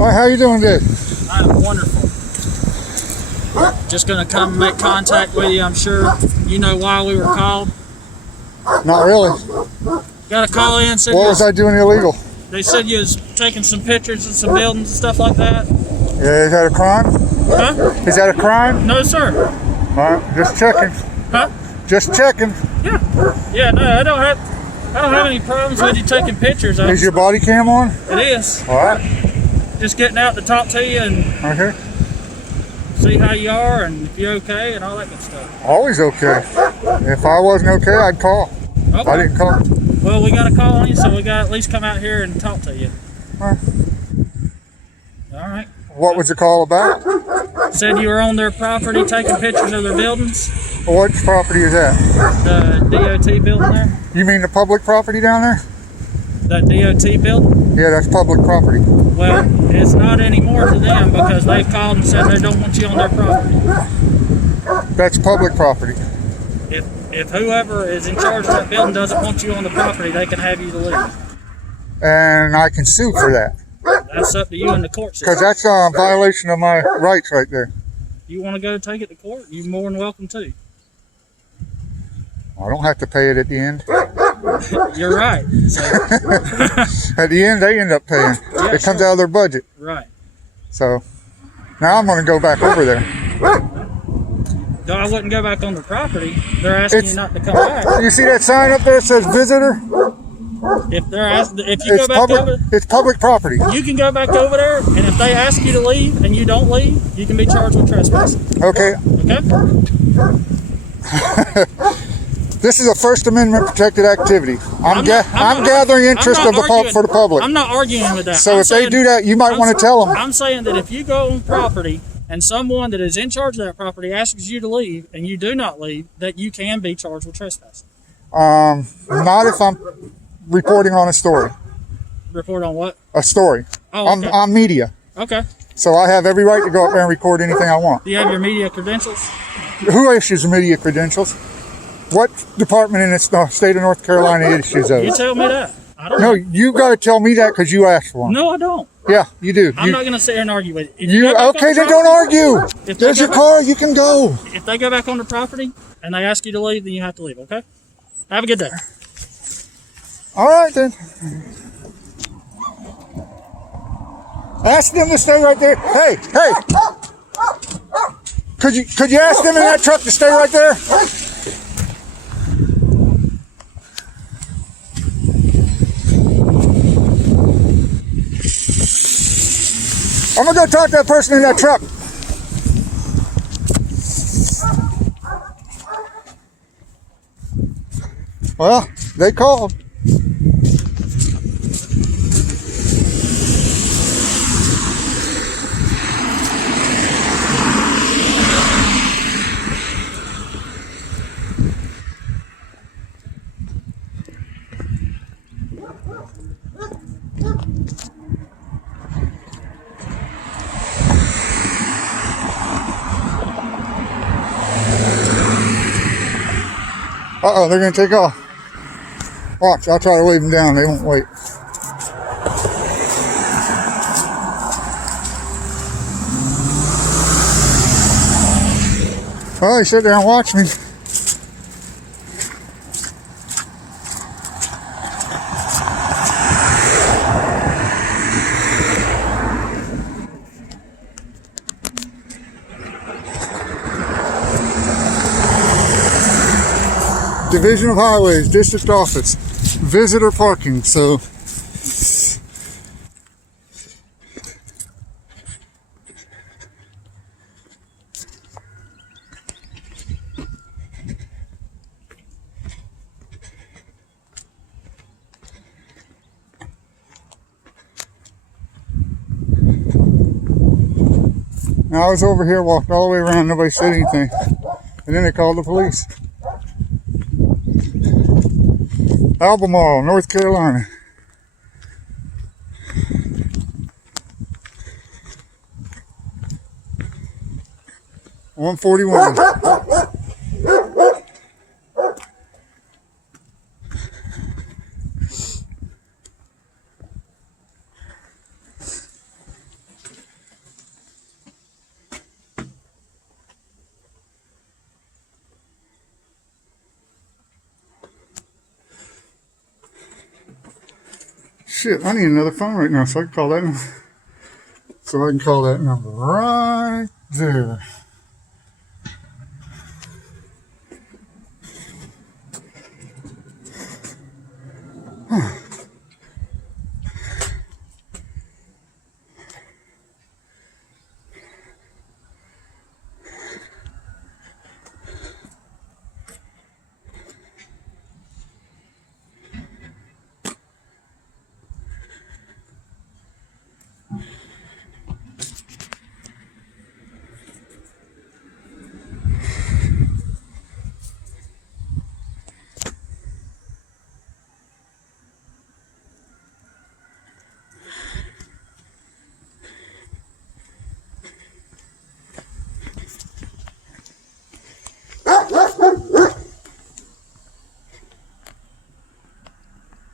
All right, how you doing today? I'm wonderful. Just gonna come make contact with you. I'm sure you know why we were called. Not really. Got a call in. Said What was I doing illegal? They said you was taking some pictures of some buildings and stuff like that. Yeah, is that a crime? Huh? Is that a crime? No, sir. All right, just checking. Huh? Just checking. Yeah. Yeah. No, I don't have any problems with you taking pictures. Is your body cam on? It is. All right. Just getting out to talk to you and Okay. see how you are and if you're okay and all that good stuff. Always okay. If I wasn't okay, I'd call. Okay. I didn't call. Well, we got a call on you, so we got to at least come out here and talk to you. Huh. All right. What was the call about? Said you were on their property taking pictures of their buildings. What property is that? The DOT building there. You mean the public property down there? That DOT building. Yeah, that's public property. Well, it's not anymore to them because they've called and said they don't want you on their property. That's public property. If whoever is in charge of that building doesn't want you on the property, they can have you to leave. And I can sue for that. That's up to you in the court system. Because that's a violation of my rights right there. You want to go take it to court? You're more than welcome to. I don't have to pay it at the end. You're right. So, At the end, they end up paying. Yeah, It comes sure. out of their budget. right. So now I'm going to go back over there. No, I wouldn't go back on the property. They're asking you not to come back. You see that sign up there that says visitor? If you go back over, It's public property. you can go back over there, and if they ask you to leave and you don't leave, you can be charged with trespassing. Okay. Okay? This is a First Amendment protected activity. I'm gathering interest for the public. I'm not arguing with that. So if they do that, you might want to tell them. I'm saying that if you go on property and someone that is in charge of that property asks you to leave and you do not leave, that you can be charged with trespassing. Not if I'm reporting on a story. Report on what? A story. Oh, okay. I'm media. Okay. So I have every right to go up there and record anything I want. Do you have your media credentials? Who issues media credentials? What department in the state of North Carolina issues You those? tell me that. I don't No, know. you got to tell me that because you asked for them. No, I don't. Yeah, you do. I'm not going to sit here and argue with you. You okay? Then don't argue. If they There's go your back- car. You can go. If they go back on the property and they ask you to leave, then you have to leave, okay? Have a good day. All right then. Ask them to stay right there. Hey. Could you ask them in that truck to stay right there? I'm gonna go talk to that person in that truck. Well, they called. Uh-oh, they're going to take off. Watch, I'll try to wave them down. They won't wait. Oh, he sit there and watch me. Division of Highways, District Office, visitor parking. So now I was over here, walked all the way around, nobody said anything. And then they called the police. Albemarle, North Carolina. $141. Shit, I need another phone right now so I can call that. So I can call that number right there.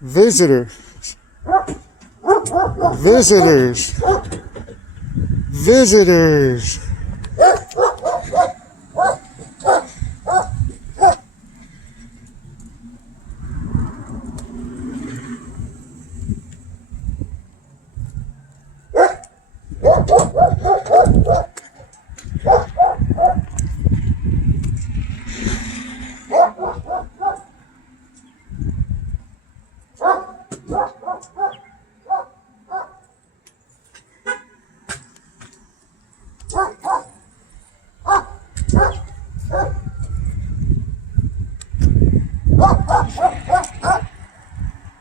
Visitors. Visitors. Visitors.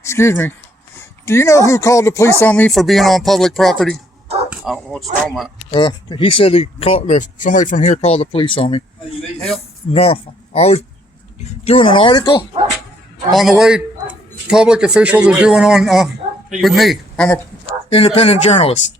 Excuse me. Do you know who called the police on me for being on public property? I don't know what you're talking about. He said somebody from here called the police on me. You need help? No, I was doing an article on the way public officials are doing on with me. I'm an independent journalist.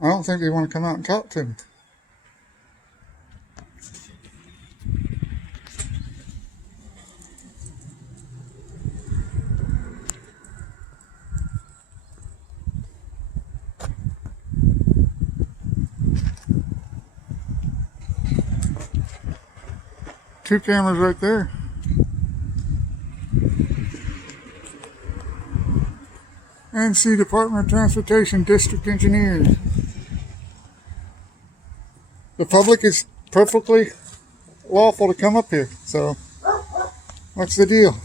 I don't think they want to come out and talk to me. Two cameras right there. NC Department of Transportation District Engineers. The public is perfectly lawful to come up here, so what's the deal?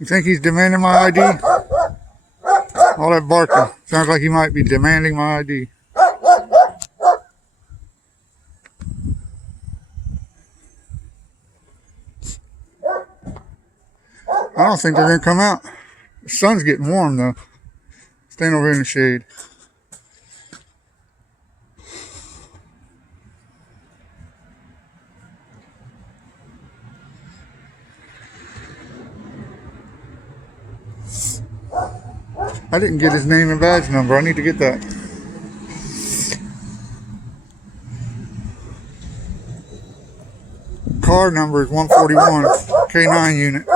You think he's demanding my ID? All that barking. Sounds like he might be demanding my ID. I don't think they're going to come out. The sun's getting warm though. Stand over here in the shade. I didn't get his name and badge number. I need to get that. Car number is 141, K9 unit.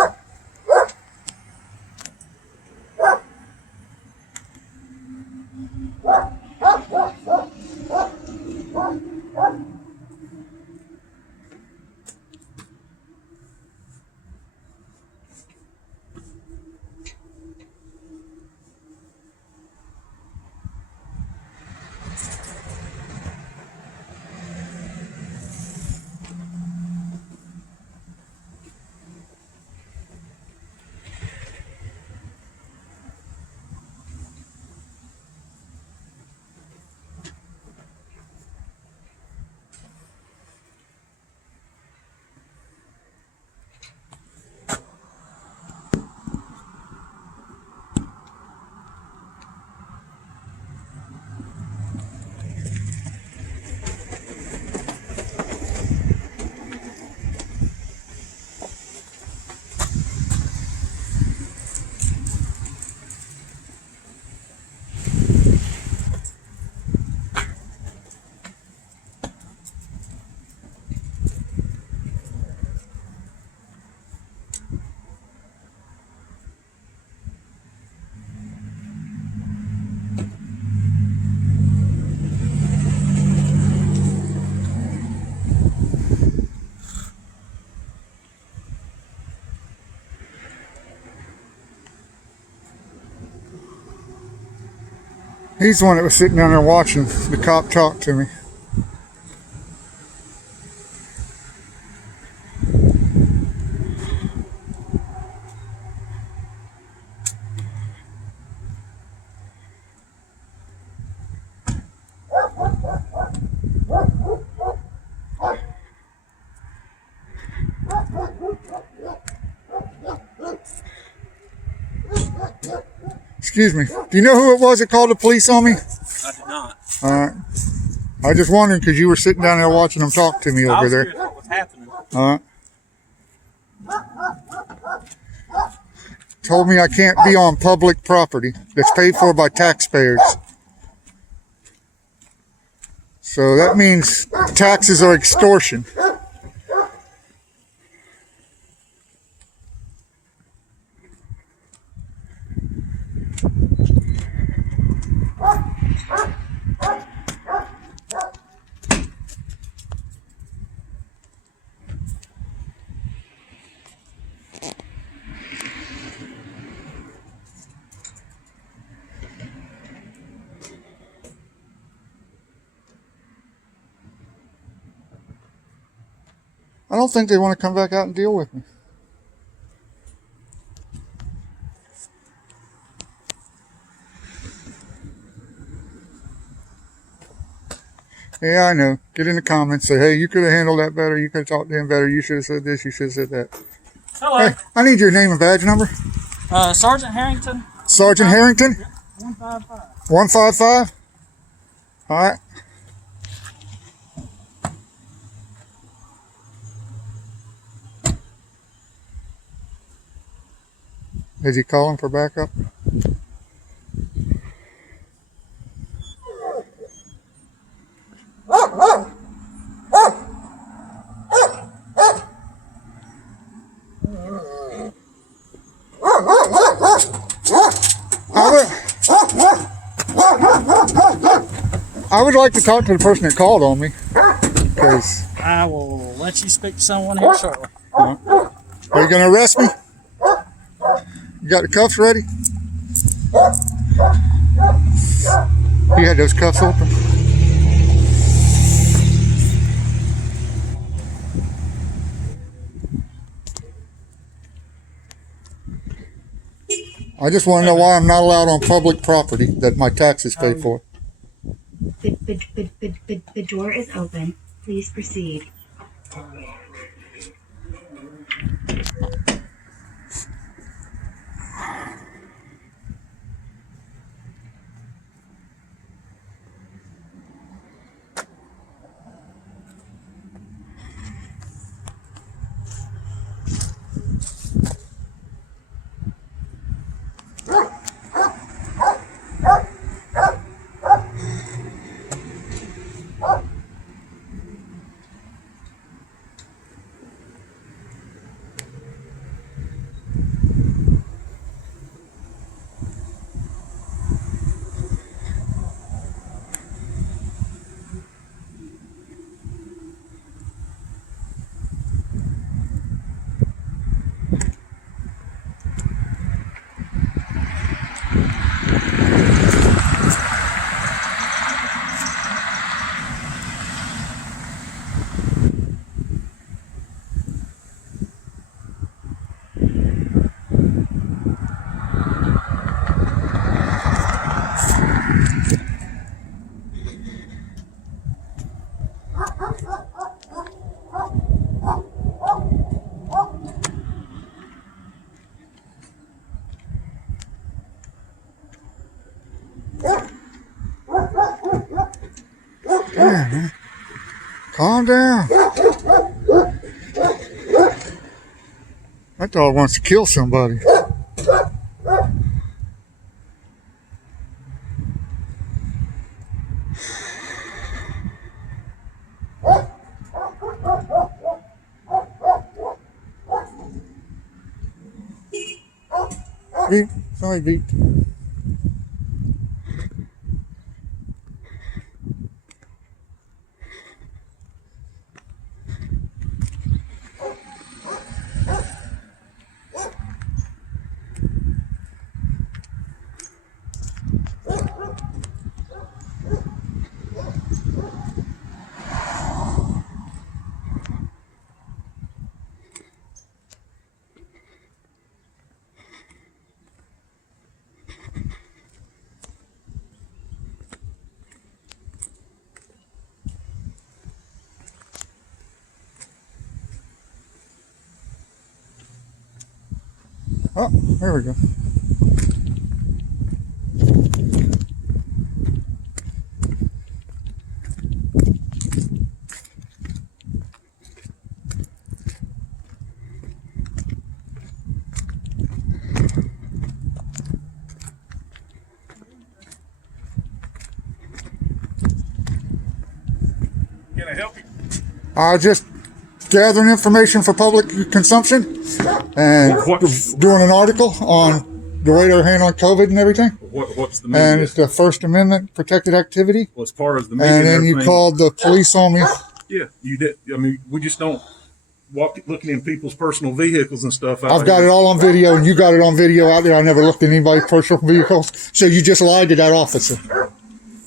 He's the one that was sitting down there watching the cop talk to me. Excuse me. Do you know who it was that called the police on me? I did not. Alright. I just wondered because you were sitting down there watching them talk to me I over was there. curious what was happening. Told me I can't be on public property that's paid for by taxpayers. So that means taxes are extortion. I don't think they want to come back out and deal with me. Yeah, I know. Get in the comments. Say, hey, you could have handled that better. You could have talked to him better. You should have said this. You should have said that. Hello. Hey, I need your name and badge number. Sergeant Harrington. Sergeant Harrington? 155. 155? All right. Is he calling for backup? I would like to talk to the person that called on me. Because I will let you speak to someone here shortly. are you going to arrest me? You got the cuffs ready? You had those cuffs open? I just want to know why I'm not allowed on public property that my taxes pay for. The door is open. Please proceed. man. Calm down. That dog wants to kill somebody. Beep. Sorry, beep. Oh, there we go. Can I help you? Just gathering information for public consumption and doing an article on the way they're handling COVID and everything. What's the And media? it's the First Amendment protected activity. Well, as far as the media And then you everything, called the police on me. Yeah, you did. I mean, we just don't walk looking in people's personal vehicles and stuff. I've got it all on video, and you got it on video out there. I never looked at anybody's personal vehicles. So you just lied to that officer.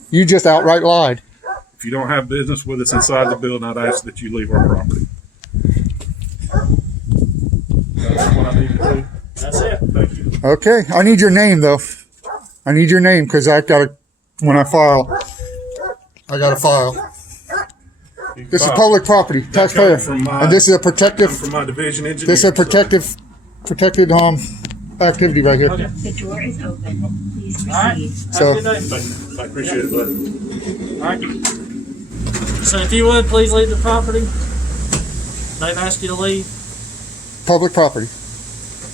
You just outright lied. If you don't have business with us inside the building, I'd ask that you leave our property. That's what I need to do. That's it. Thank you. Okay, I need your name though. I need your name because I got to. When I file, I got to file. You This is file. public property, taxpayer, from my- and this is a protective. I'm from my division engineer. This is a protected activity right here. Okay. The door is open. Please All right. proceed. So- Have a good day. Thank you. I appreciate it, bud. All right. So if you would, please leave the property. They've asked you to leave. Public property.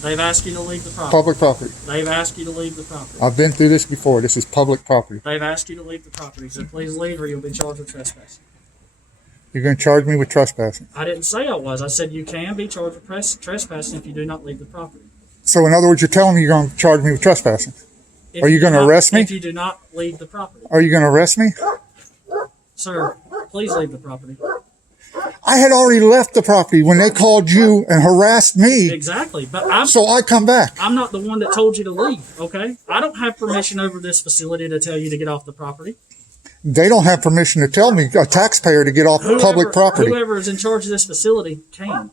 They've asked you to leave the property. Public property. They've asked you to leave the property. I've been through this before. This is public property. They've asked you to leave the property. So please leave or you'll be charged with trespassing. You're going to charge me with trespassing. I didn't say I was. I said you can be charged with trespassing if you do not leave the property. So in other words, you're telling me you're going to charge me with trespassing. If Are you do gonna not- arrest me? If you do not leave the property. Are you going to arrest me? Sir, please leave the property. I had already left the property when they called you and harassed me. Exactly. But I'm So I come back. I'm not the one that told you to leave, okay? I don't have permission over this facility to tell you to get off the property. They don't have permission to tell me, a taxpayer, to get off public property. Whoever is in charge of this facility can.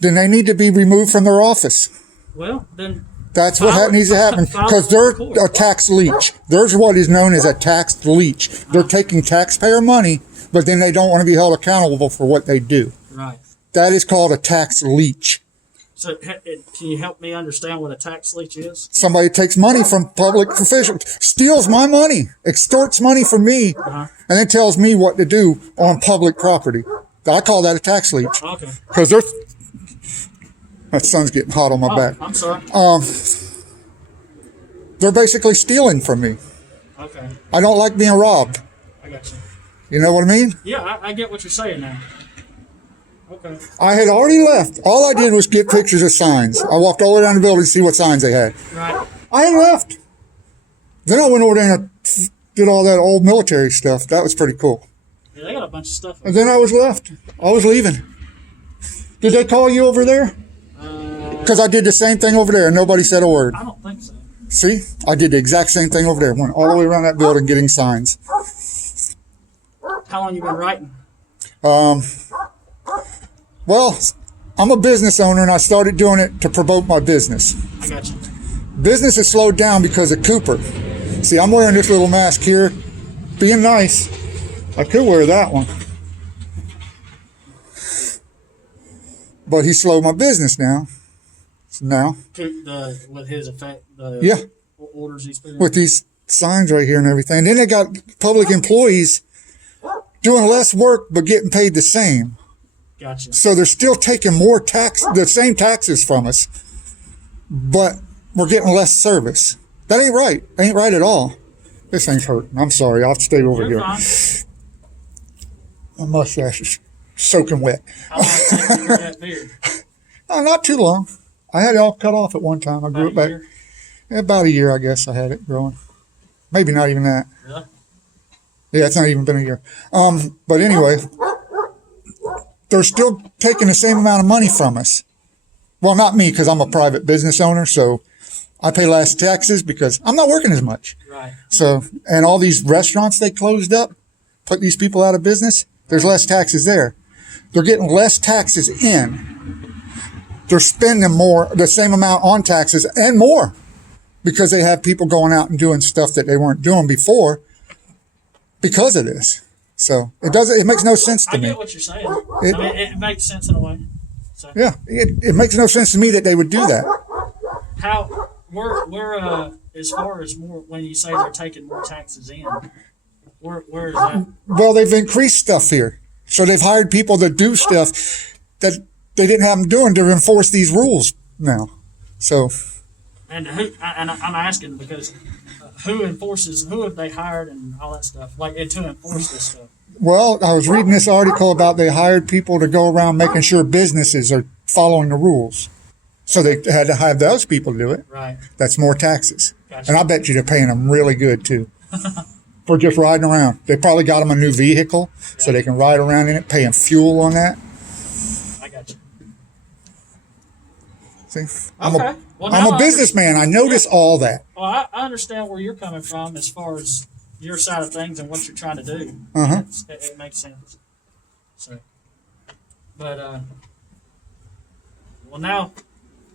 Then they need to be removed from their office. Well, then That's what needs to happen because they're a tax leech. There's what is known as a tax leech. They're taking taxpayer money, but then they don't want to be held accountable for what they do. right. That is called a tax leech. So can you help me understand what a tax leech is? Somebody takes money from public officials, steals my money, extorts money from me, and then tells me what to do on public property. I call that a tax leech Okay. because they're. That sun's getting hot on my Oh, back. I'm sorry. They're basically stealing from me. Okay. I don't like being robbed. I got you. You know what I mean? Yeah, I get what you're saying now. Okay. I had already left. All I did was get pictures of signs. I walked all the way down the building to see what signs they had. Right. I had left. Then I went over there and did all that old military stuff. That was pretty cool. Yeah, they got a bunch of stuff. And then I was left. I was leaving. Did they call you over there? Because I did the same thing over there and nobody said a word. I don't think so. See? I did the exact same thing over there. Went all the way around that building getting signs. How long you been writing? Well, I'm a business owner and I started doing it to promote my business. I got you. Business has slowed down because of Cooper. See, I'm wearing this little mask here, being nice. I could wear that one. But he slowed my business now. With his effect, the Yeah. orders he's put in. With these signs right here and everything. And then they got public employees doing less work but getting paid the same. Gotcha. So they're still taking more tax, the same taxes from us, but we're getting less service. That ain't right. Ain't right at all. This thing's hurting. I'm sorry. I'll stay over You're here. fine. My mustache is soaking wet. How long did it take you to grow that beard? Not too long. I had it all cut off at one time. I grew it About a back. year? About a year, I guess. I had it growing. Maybe not even that. Really? Yeah, it's not even been a year. But anyway, they're still taking the same amount of money from us. Well, not me, because I'm a private business owner, so I pay less taxes because I'm not working as much. Right. So, and all these restaurants they closed up, put these people out of business, there's less taxes there. They're getting less taxes in. They're spending more, the same amount on taxes and more, because they have people going out and doing stuff that they weren't doing before because of this. So it makes no sense to I me. get what you're saying. I mean, it makes sense in a way. So Yeah, it makes no sense to me that they would do that. how we're as far as more when you say they're taking more taxes in, where is that? Well, they've increased stuff here. So they've hired people to do stuff that they didn't have them doing to enforce these rules now. So, And I'm asking because who have they hired and all that stuff, like to enforce this stuff? well, I was reading this article about they hired people to go around making sure businesses are following the rules. So they had to hire those people to do it. Right. That's more taxes. Gotcha. And I bet you they're paying them really good too. For just riding around. They probably got them a new vehicle so they can ride around in it, paying fuel on that. I got you. See? Okay. Well, I'm now a I businessman. I notice all that. Well, I understand where you're coming from as far as your side of things and what you're trying to do. Uh-huh. It makes sense. So, but well, now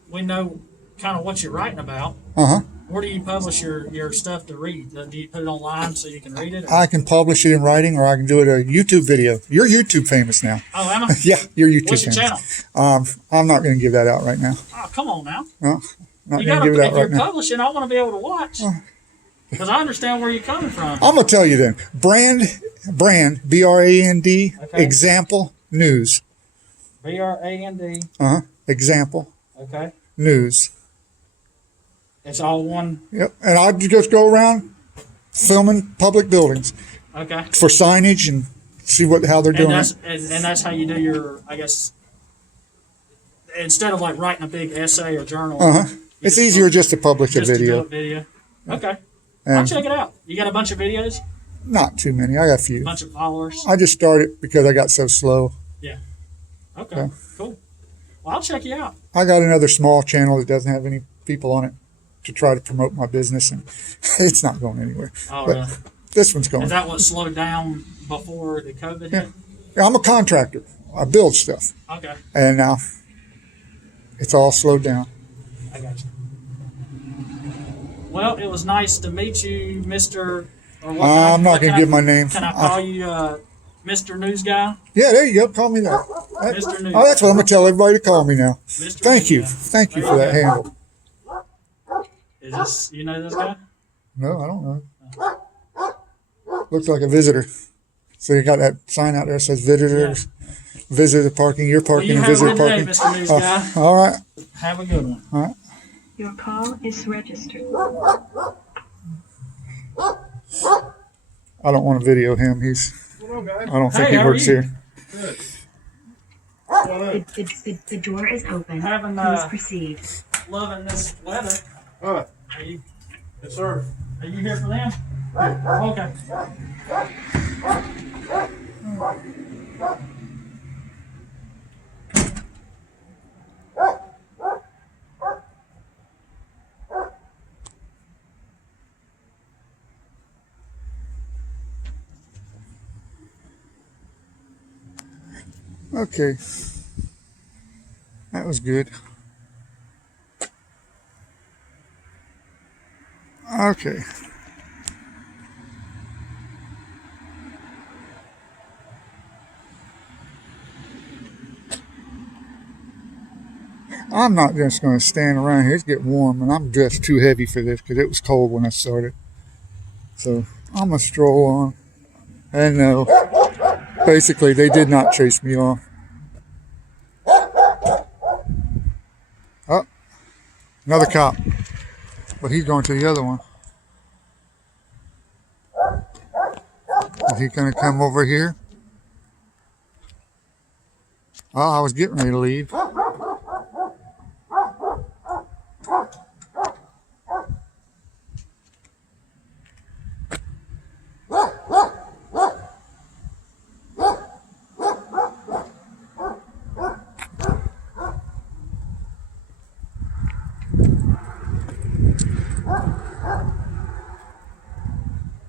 we know kind of what you're writing about. Uh-huh. Where do you publish your stuff to read? Do you put it online so you can read it? Or? I can publish it in writing or I can do it a YouTube video. You're YouTube famous now. Oh, am I? Yeah, you're YouTube What's your famous. channel? I'm not going to give that out right now. Oh, come on now. No, not You going gotta, to give it if out you're right now. publishing, I want to be able to watch. Because I understand where you're coming from. I'm going to tell you then. Brand, B-R-A-N-D, Okay. example, news. BRAND. Example, Okay. news. It's all one. Yep. And I just go around filming public buildings Okay. for signage and see how they're doing it. And that's how you do your, I guess, instead of like writing a big essay or journal. you It's just easier do- just to publish a just to do video. a video. Okay. I'll And check it out. You got a bunch of videos, not too many. I got a few. a bunch of followers. I just started because I got so slow. Okay. Yeah. Cool. Well, I'll check you out. I got another small channel that doesn't have any people on it to try to promote my business, and it's not going anywhere. Oh, But really? this one's going. Is that what slowed down before the COVID hit? Yeah, I'm a contractor. I build stuff, Okay. and now it's all slowed down. I got you. Well, it was nice to meet you, Mr. Or what I'm not going to give my name. Can I call you Mr. News Guy? Yeah, there you go. Call me that. Mr. News Oh, that's what I'm going to tell everybody to call me now. Mr. Thank News you. Guy. Thank you There for you that go. handle. Is this, you know this guy? No, I don't know. Looks like a visitor. So you got that sign out there that says visitors, visitor parking, your Well, parking, you and have a visitor good day, parking. Mr. News Guy. All right. Have a good one. Your call is registered. I don't want to video him. I don't think Hey, he how are works you? here. The door is open. Having, Please proceed. Loving this weather. Huh. Are you, Yes, sir. are you here for them? Okay. Okay. That was good. Okay. I'm not just going to stand around here. It's getting warm, and I'm dressed too heavy for this because it was cold when I started. So I'm going to stroll on. And Basically, they did not chase me off. Oh, another cop. But he's going to the other one. Is he going to come over here? Oh, I was getting ready to leave.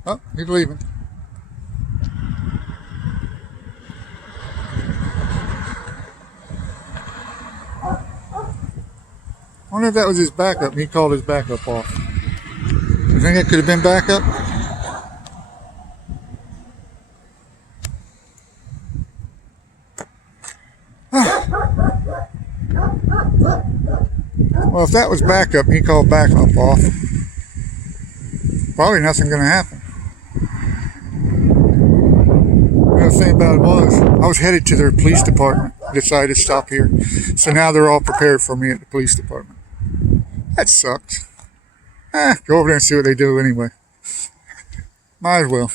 Oh, he's leaving. I wonder if that was his backup and he called his backup off. You think it could have been backup? Well, if that was backup and he called backup off, probably nothing going to happen. The thing about it was, I was headed to their police department. Decided to stop here. So now they're all prepared for me at the police department. That sucks. Go over there and see what they do anyway. Might as well.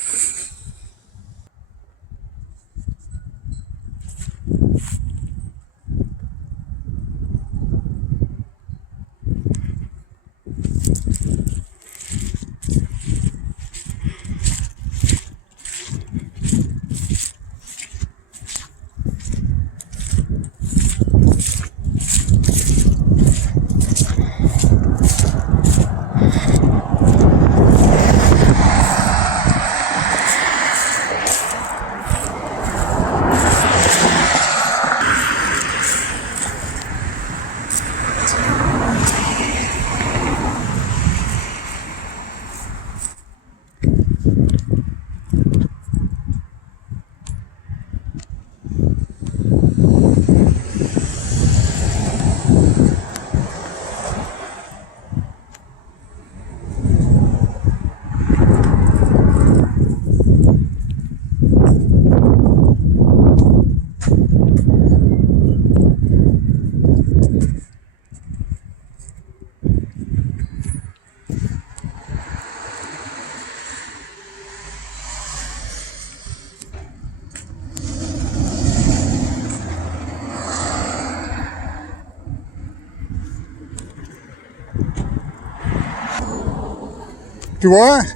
Do what? I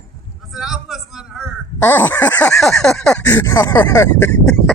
said I was listening to her. Oh, all right.